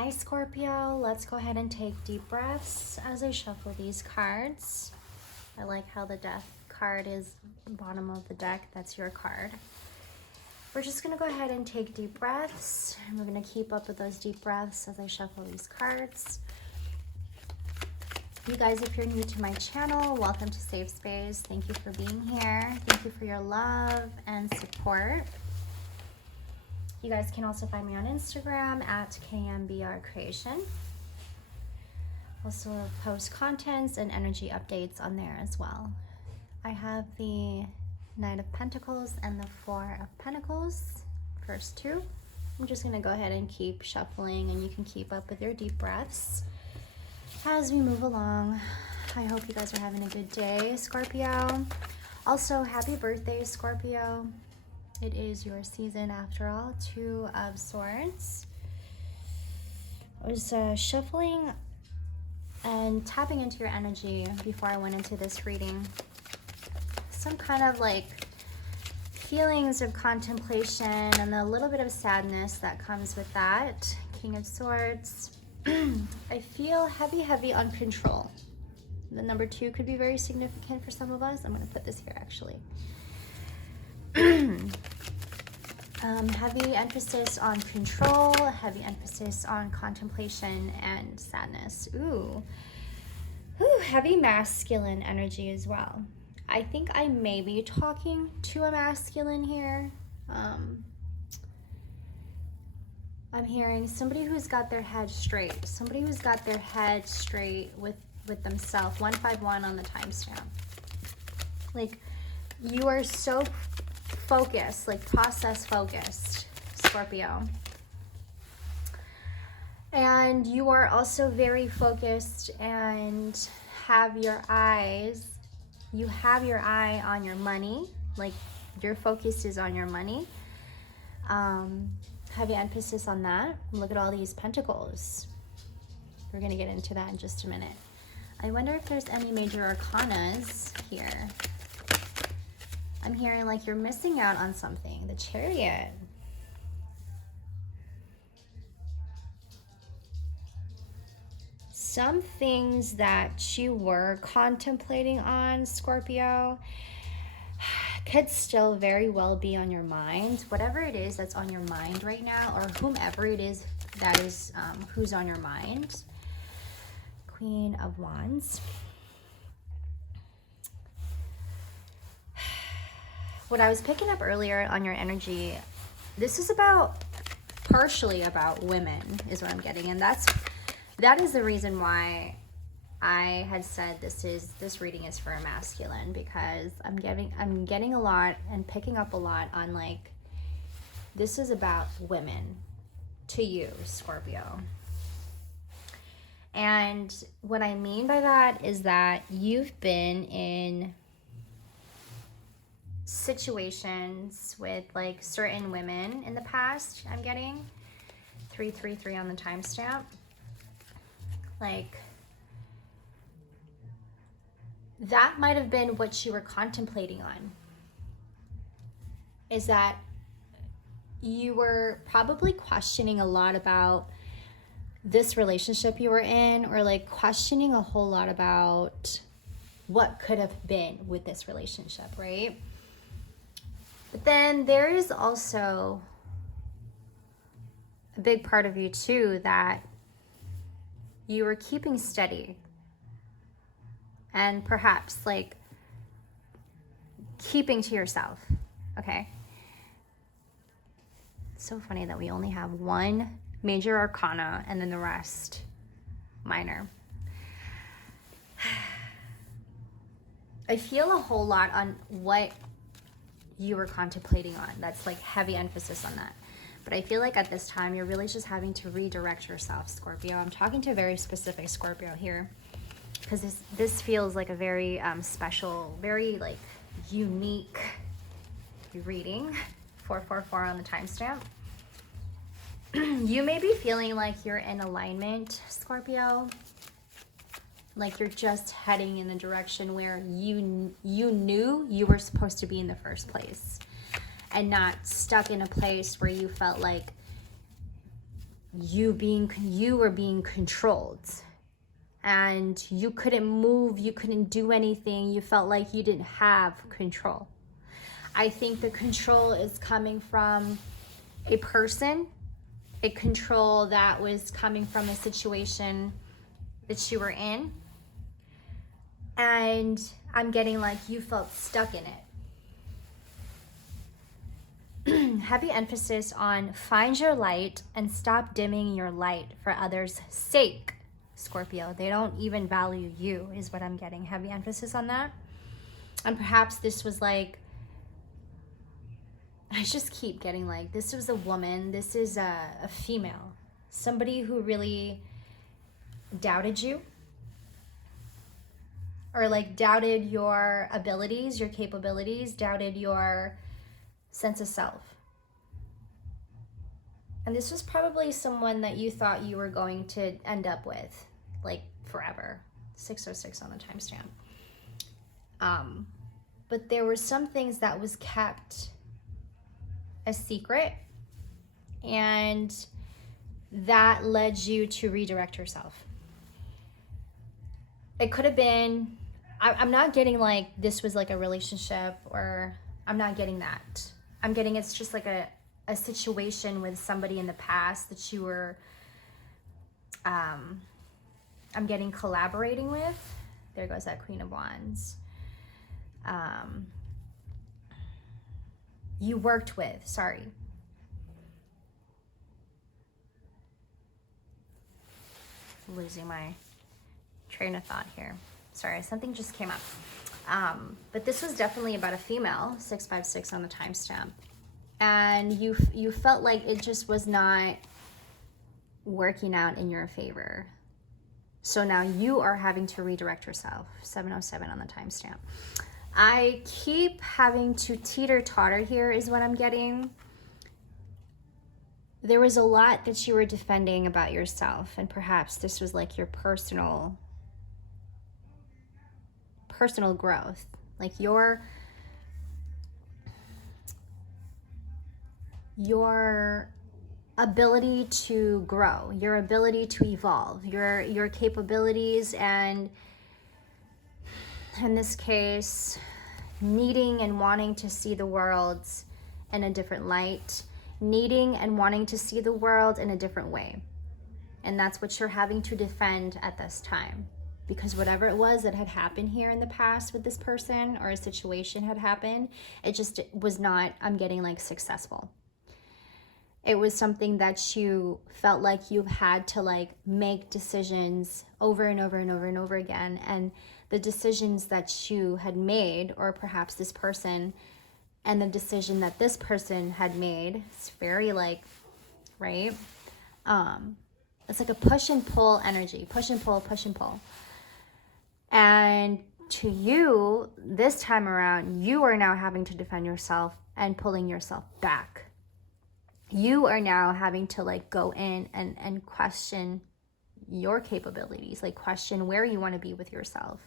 Hi Scorpio, let's go ahead and take deep breaths as I shuffle these cards. I like how the death card is bottom of the deck. That's your card. We're just gonna go ahead and take deep breaths, and we're gonna keep up with those deep breaths as I shuffle these cards. You guys, if you're new to my channel, welcome to Safe Space. Thank you for being here. Thank you for your love and support. You guys can also find me on Instagram at KMBRCreation. Also post contents and energy updates on there as well. I have the Knight of Pentacles and the Four of Pentacles, first two. I'm just gonna go ahead and keep shuffling, and you can keep up with your deep breaths as we move along. I hope you guys are having a good day, Scorpio. Also, happy birthday, Scorpio. It is your season after all. Two of Swords. I was shuffling and tapping into your energy before I went into this reading. Some kind of like feelings of contemplation and a little bit of sadness that comes with that. King of Swords. I feel heavy on control. The number 2 could be very significant for some of us. I'm going to put this here actually. Heavy emphasis on control, heavy emphasis on contemplation and sadness. Ooh, heavy masculine energy as well. I think I may be talking to a masculine here. I'm hearing somebody who's got their head straight. Somebody who's got their head straight with themselves. 151 on the timestamp. Like, you are so focused, like process focused, Scorpio. And you are also very focused and have your eyes, you have your eye on your money, like your focus is on your money. Heavy emphasis on that. Look at all these pentacles. We're going to get into that in just a minute. I wonder if there's any major arcanas here. I'm hearing like you're missing out on something. The Chariot. Some things that you were contemplating on, Scorpio, could still very well be on your mind. Whatever it is that's on your mind right now, or whomever it is that is who's on your mind. Queen of Wands. What I was picking up earlier on your energy, this is partially about women is what I'm getting. And that is the reason why I had said this reading is for a masculine, because I'm getting a lot and picking up a lot on like, this is about women to you, Scorpio. And what I mean by that is that you've been in situations with like certain women in the past. I'm getting 333 on the timestamp. Like, that might have been what you were contemplating on, is that you were probably questioning a lot about this relationship you were in, or like questioning a whole lot about what could have been with this relationship, right? But then there is also a big part of you too that you were keeping steady and perhaps like keeping to yourself, okay? It's so funny that we only have one major arcana and then the rest minor. I feel a whole lot on what you were contemplating on. That's like heavy emphasis on that. But I feel like at this time, you're really just having to redirect yourself, Scorpio. I'm talking to a very specific Scorpio here, because this feels like a very special, very like unique reading. 444 on the timestamp. You may be feeling like you're in alignment, Scorpio. Like you're just heading in the direction where you knew you were supposed to be in the first place, and not stuck in a place where you felt like you were being controlled, and you couldn't move, you couldn't do anything. You felt like you didn't have control. I think the control is coming from a person, a control that was coming from a situation that you were in. And I'm getting like you felt stuck in it. Heavy emphasis on find your light and stop dimming your light for others' sake, Scorpio. They don't even value you, is what I'm getting. Heavy emphasis on that. And perhaps this was like, I just keep getting like, this was a woman, this is a female, somebody who really doubted you, or like doubted your abilities, your capabilities, doubted your sense of self. And this was probably someone that you thought you were going to end up with like forever. 606 on the timestamp. But there were some things that was kept a secret, and that led you to redirect yourself. It could have been, I'm not getting like this was like a relationship, or I'm not getting that. I'm getting it's just like a situation with somebody in the past that you were, I'm getting collaborating with. There goes that Queen of Wands. You worked with, sorry. Losing my train of thought here. Sorry, something just came up. But this was definitely about a female, 656 on the timestamp. And you felt like it just was not working out in your favor. So now you are having to redirect yourself, 707 on the timestamp. I keep having to teeter-totter here is what I'm getting. There was a lot that you were defending about yourself, and perhaps this was like your personal growth, like your ability to grow, your ability to evolve, your capabilities, and in this case, needing and wanting to see the world in a different light, needing and wanting to see the world in a different way. And that's what you're having to defend at this time. Because whatever it was that had happened here in the past with this person, or a situation had happened, it just was not, I'm getting like successful. It was something that you felt like you had to like make decisions over and over and over and over again. And the decisions that you had made, or perhaps this person, and the decision that this person had made, it's very like, right? It's like a push and pull energy, push and pull, push and pull. And to you, this time around, you are now having to defend yourself and pulling yourself back. You are now having to like go in and question your capabilities, like question where you want to be with yourself.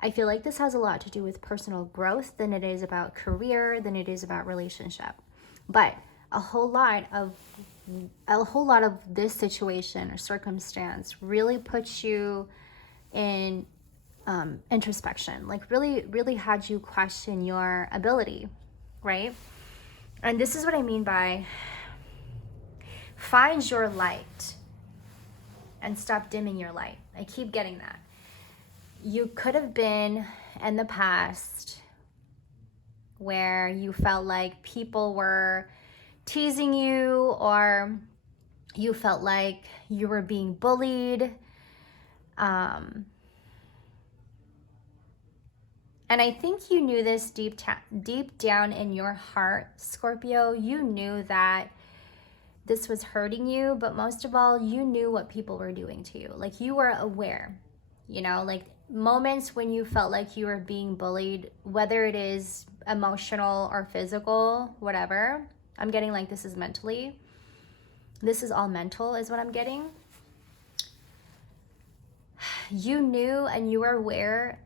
I feel like this has a lot to do with personal growth than it is about career, than it is about relationship. But a whole lot of this situation or circumstance really puts you in introspection, like really had you question your ability, right? And this is what I mean by find your light and stop dimming your light. I keep getting that. You could have been in the past where you felt like people were teasing you, or you felt like you were being bullied. And I think you knew this deep down in your heart, Scorpio. You knew that this was hurting you, but most of all, you knew what people were doing to you. Like you were aware, you know, like moments when you felt like you were being bullied, whether it is emotional or physical, whatever. I'm getting like this is mentally. This is all mental is what I'm getting. You knew and you were aware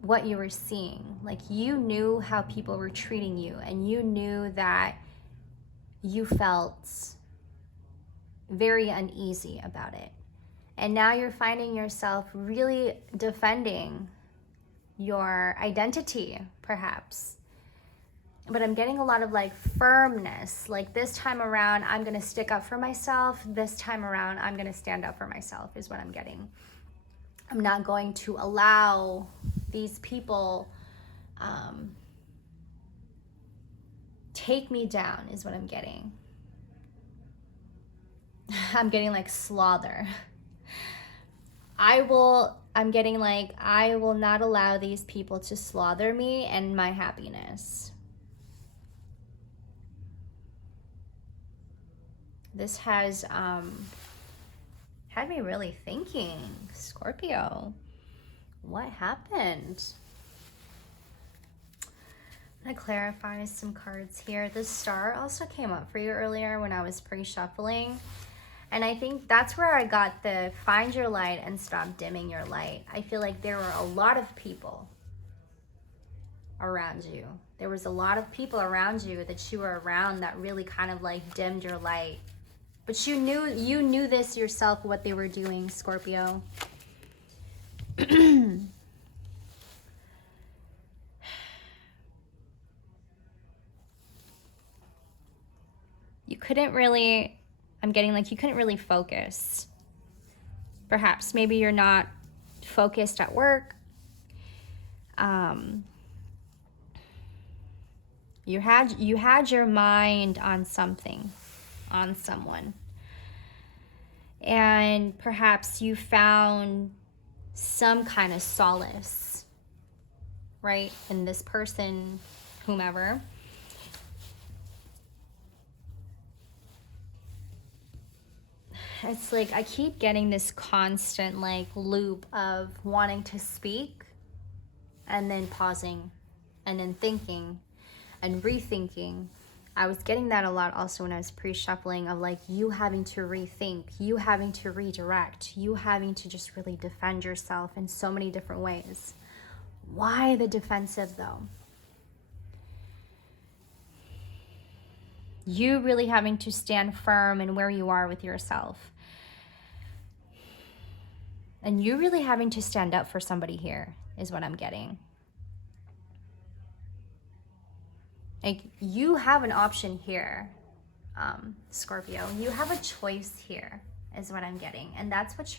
what you were seeing. Like you knew how people were treating you, and you knew that you felt very uneasy about it. And now you're finding yourself really defending your identity, perhaps. But I'm getting a lot of like firmness. Like this time around, I'm going to stick up for myself. This time around, I'm going to stand up for myself is what I'm getting. I'm not going to allow these people take me down is what I'm getting. I'm getting like slaughter. I'm getting like, I will not allow these people to slaughter me and my happiness. This has had me really thinking, Scorpio, what happened? I'm gonna clarify some cards here. The star also came up for you earlier when I was pre-shuffling. And I think that's where I got the find your light and stop dimming your light. I feel like there were a lot of people around you. There was a lot of people around you that you were around that really kind of like dimmed your light. But you knew this yourself, what they were doing, Scorpio. You couldn't really, I'm getting like you couldn't really focus. Perhaps maybe you're not focused at work. You had your mind on something, on someone. And perhaps you found some kind of solace, right, in this person, whomever. It's like I keep getting this constant like loop of wanting to speak and then pausing and then thinking and rethinking. I was getting that a lot also when I was pre-shuffling of like you having to rethink, you having to redirect, you having to just really defend yourself in so many different ways. Why the defensive though? You really having to stand firm in where you are with yourself. And you really having to stand up for somebody here is what I'm getting. Like you have an option here, Scorpio. You have a choice here is what I'm getting. And that's what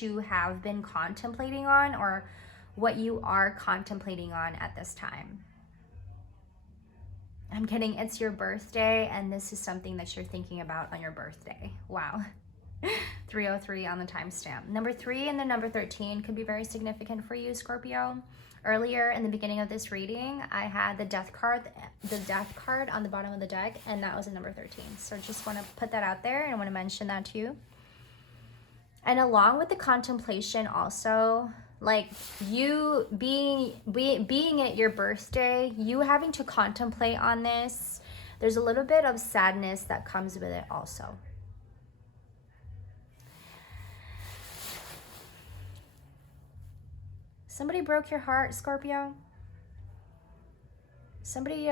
you have been contemplating on, or what you are contemplating on at this time. I'm getting it's your birthday, and this is something that you're thinking about on your birthday. Wow. 303 on the timestamp. Number 3 and the number 13 could be very significant for you, Scorpio. Earlier in the beginning of this reading, I had the death card on the bottom of the deck, and that was a number 13. So just want to put that out there, and I want to mention that to you. And along with the contemplation also, like you being at your birthday, you having to contemplate on this, there's a little bit of sadness that comes with it also. Somebody broke your heart, Scorpio. Somebody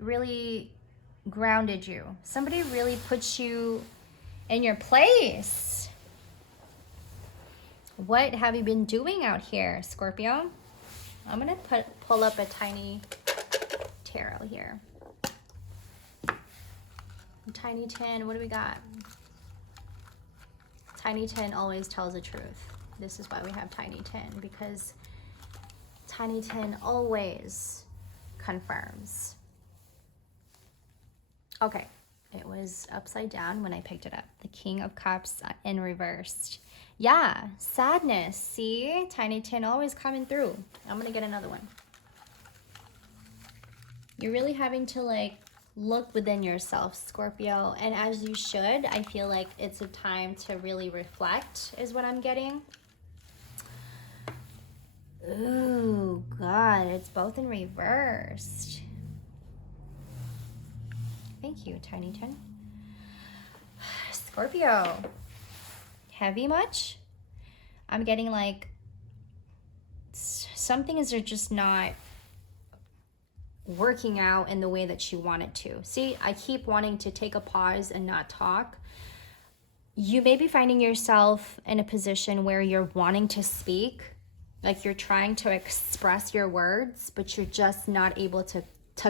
really grounded you. Somebody really put you in your place. What have you been doing out here, Scorpio? I'm going to pull up a tiny tarot here. A tiny tin, what do we got? Tiny tin always tells the truth. This is why we have tiny tin, because tiny tin always confirms. Okay, it was upside down when I picked it up. The King of Cups in reversed. Yeah, sadness. See, tiny tin always coming through. I'm gonna get another one. You're really having to like look within yourself, Scorpio, and as you should. I feel like it's a time to really reflect is what I'm getting. Ooh, God, it's both in reversed. Thank you, Tiny Tin. Scorpio, heavy much? I'm getting like something is just not working out in the way that you want it to. See, I keep wanting to take a pause and not talk, you may be finding yourself in a position where you're wanting to speak, like you're trying to express your words, but you're just not able to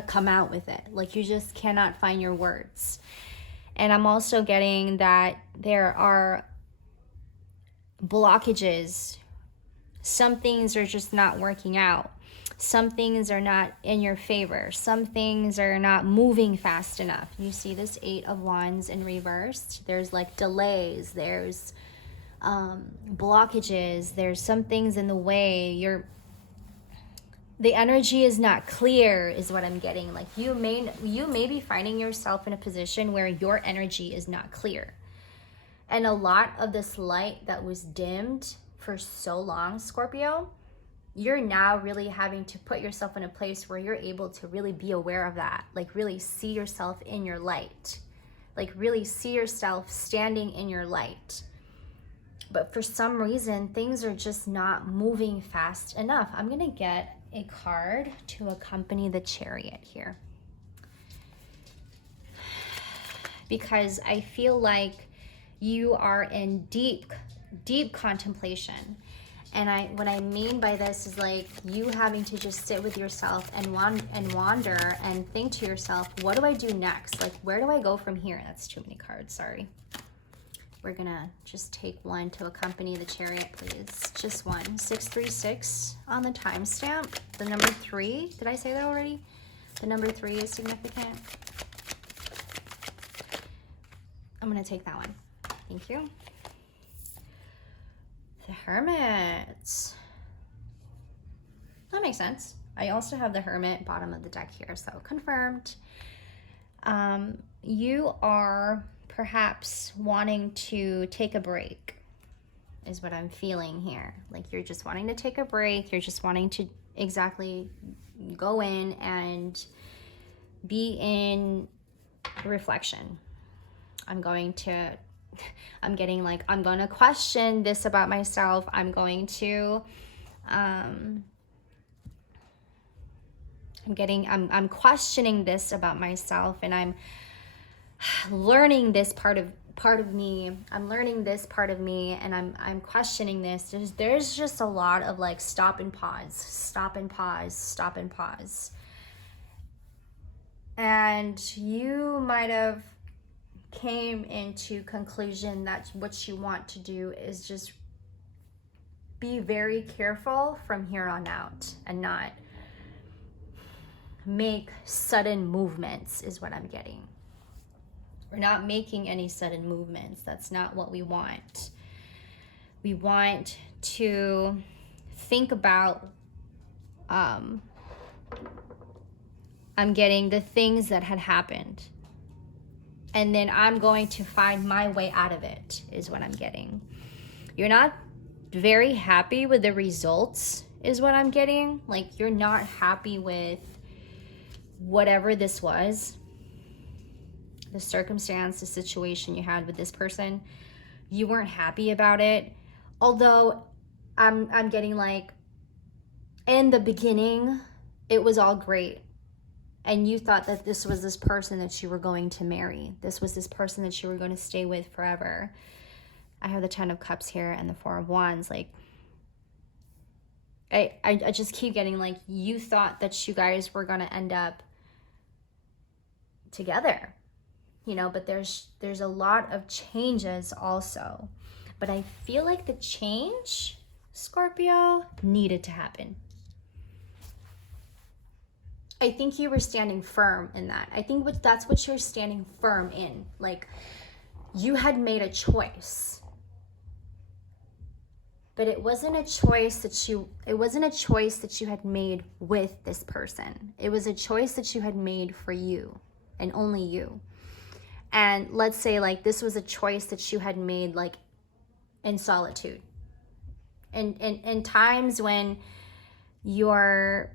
come out with it. Like you just cannot find your words. And I'm also getting that there are blockages. Some things are just not working out. Some things are not in your favor. Some things are not moving fast enough. You see this 8 of Wands in reverse. There's like delays. There's blockages. There's some things in the way. The energy is not clear is what I'm getting. Like you may be finding yourself in a position where your energy is not clear. And a lot of this light that was dimmed for so long, Scorpio, you're now really having to put yourself in a place where you're able to really be aware of that. Like really see yourself in your light. Like really see yourself standing in your light. But for some reason, things are just not moving fast enough. I'm going to get a card to accompany the Chariot here. Because I feel like you are in deep contemplation. And what I mean by this is like you having to just sit with yourself and wander and think to yourself, what do I do next? Like, where do I go from here? That's too many cards, sorry. We're gonna just take one to accompany the Chariot, please. Just one. 636 on the timestamp. The number 3, did I say that already? The number 3 is significant. I'm gonna take that one. Thank you. The Hermit. That makes sense. I also have the Hermit bottom of the deck here, so confirmed. You are perhaps wanting to take a break is what I'm feeling here. Like you're just wanting to take a break. You're just wanting to exactly go in and be in reflection. I'm getting like, I'm going to question this about myself. I'm questioning this about myself, and I'm learning this part of me. I'm learning this part of me, and I'm questioning this. There's just a lot of like stop and pause, stop and pause, stop and pause. And you might have came into conclusion that what you want to do is just be very careful from here on out and not make sudden movements is what I'm getting. We're not making any sudden movements. That's not what we want. We want to think about I'm getting the things that had happened. And then I'm going to find my way out of it, is what I'm getting. You're not very happy with the results, is what I'm getting. Like, you're not happy with whatever this was. The circumstance, the situation you had with this person. You weren't happy about it. Although, I'm getting like, in the beginning, it was all great. And you thought that this was this person that you were going to marry. This was this person that you were going to stay with forever. I have the 10 of Cups here and the 4 of Wands. Like, I just keep getting like, you thought that you guys were going to end up together. You know, but there's a lot of changes also. But I feel like the change, Scorpio, needed to happen. I think you were standing firm in that. I think that's what you're standing firm in. Like, you had made a choice. But it wasn't a choice that you had made with this person. It was a choice that you had made for you and only you. And let's say like this was a choice that you had made like in solitude. And in times when you're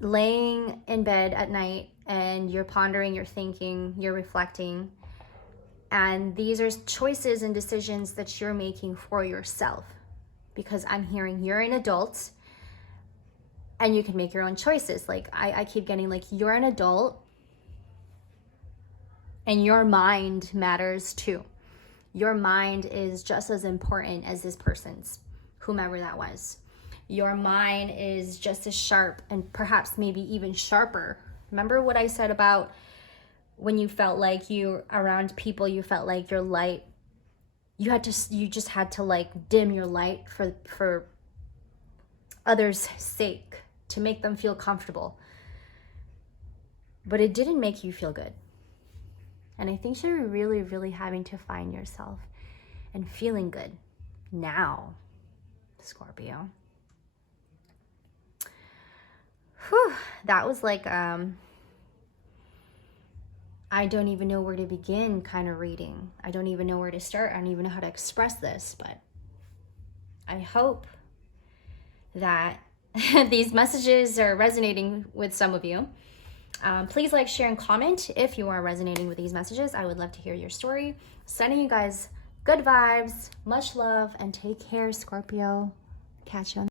laying in bed at night and you're pondering, you're thinking, you're reflecting, and these are choices and decisions that you're making for yourself, because I'm hearing you're an adult and you can make your own choices. Like I keep getting like, you're an adult and your mind matters too. Your mind is just as important as this person's, whomever that was. Your mind is just as sharp and perhaps maybe even sharper. Remember what I said about when you felt like you around people, you felt like your light, you just had to like dim your light for others' sake, to make them feel comfortable. But it didn't make you feel good. And I think you're really, really having to find yourself and feeling good now, Scorpio. Whew, that was like, I don't even know where to begin kind of reading. I don't even know where to start. I don't even know how to express this, but I hope that these messages are resonating with some of you. Please like, share, and comment if you are resonating with these messages. I would love to hear your story. Sending you guys good vibes, much love, and take care, Scorpio. Catch you on